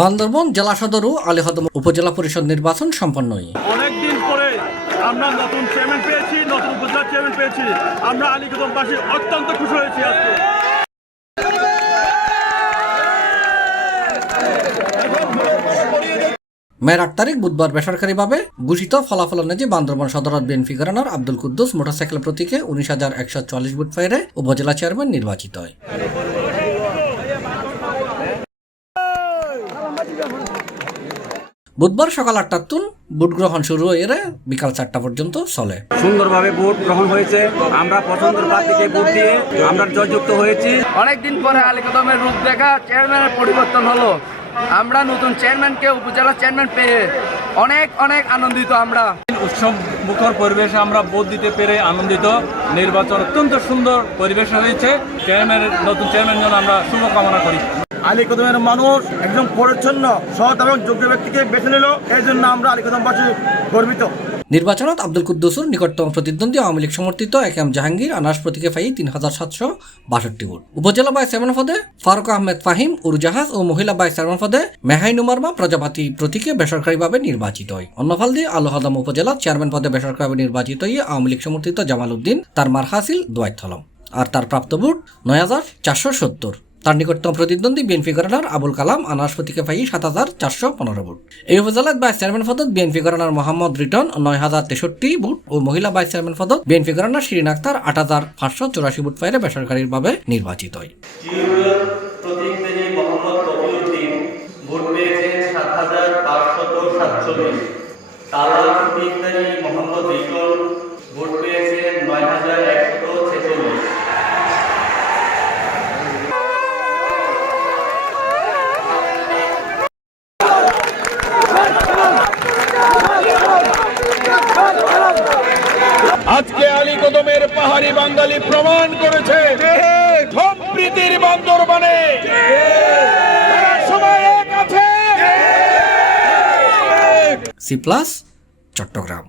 বান্দরবান জেলা সদর ও আলীকদম উপজেলা পরিষদ নির্বাচন সম্পন্ন। অনেকদিন পরে আমরা নতুন চেয়ারম্যান পেয়েছি, নতুন উপজেলা চেয়ারম্যান পেয়েছি। আমরা আলীকদমবাসী অত্যন্ত খুশি হয়েছি আজকে। মের 8 তারিখ বুধবার বেসরকারিভাবে ঘোষিত ফলাফল অনুযায়ী বান্দরবান সদর বিএনপি ঘরানার আব্দুল কুদ্দুস মোটরসাইকেল প্রতীকে 19,144 ভোট পেয়ে উপজেলা চেয়ারম্যান নির্বাচিত হয়। বুধবার সকাল 8টার তুন ভোট গ্রহণ শুরু হয়ে বিকাল 4টা পর্যন্ত চলে। সুন্দরভাবে ভোট গ্রহণ হয়েছে। আমরা পছন্দের প্রার্থীকে ভোট দিয়ে আমরা জয়যুক্ত হয়েছি। অনেকদিন পরে আলীকদমের রূপ দেখা চেয়ারম্যানের পরিবর্তন হলো। আমরা নতুন চেয়ারম্যানকে উপজেলা চেয়ারম্যান পেয়ে অনেক অনেক আনন্দিত। আমরা উৎসব মুখর পরিবেশে আমরা ভোট দিতে পেরে আনন্দিত। নির্বাচন অত্যন্ত সুন্দর পরিবেশ হয়েছে। নতুন চেয়ারম্যান জন্য আমরা শুভকামনা করি। আলীকদমের মানুষ একদম পরিচ্ছন্ন, সৎ এবং যোগ্য ব্যক্তিকে বেছে নিল। এই জন্য আমরা আলীকদমবাসী গর্বিত। নির্বাচনত আব্দুল কুদ্দুসুর নিকটতম প্রতিদ্বন্দ্বী আওয়ামী লীগ সমর্থিত একেএম জাহাঙ্গীর আনাস প্রতীকে পাই 3,762 ভোট। উপজেলা ভাইস চেয়ারম্যান পদে ফারুক আহমেদ ফাহিম উড়োজাহাজ ও মহিলা ভাইস চেয়ারম্যান পদে মেহাইনুমারমা প্রজাপতি প্রতীকে বেসরকারিভাবে নির্বাচিত হয়। অন্য ফাল দিয়ে আলীকদম উপজেলা চেয়ারম্যান পদে বেসরকারিভাবে নির্বাচিত হয়ে আওয়ামী লীগ সমর্থিত জামাল উদ্দিন তার মার হাসিল দোয়াইত হলম আর তার প্রাপ্ত ভোট 9,470। তার নিকটতম প্রতিদ্বন্দ্বী বিএনপি ঘরানার আবুল কালাম আনাস প্রতীকে পাই 7,415 ভোট। এই উপজেলার ভাইস চেয়ারম্যান পদত বিএনপি ঘরানার মোহাম্মদ রিটন 9,063 ভোট ও মহিলা ভাইস চেয়ারম্যান পদত বিএনপি ঘরানার শিরিন আক্তার 8,584 ভোট পাইলে বেসরকারিভাবে নির্বাচিত হয়। আজকে আলীকদমের পাহাড়ি বাঙালি প্রমাণ করেছে সম্প্রীতির বান্দরবানে সবাই এক আছে। C+ চট্টগ্রাম।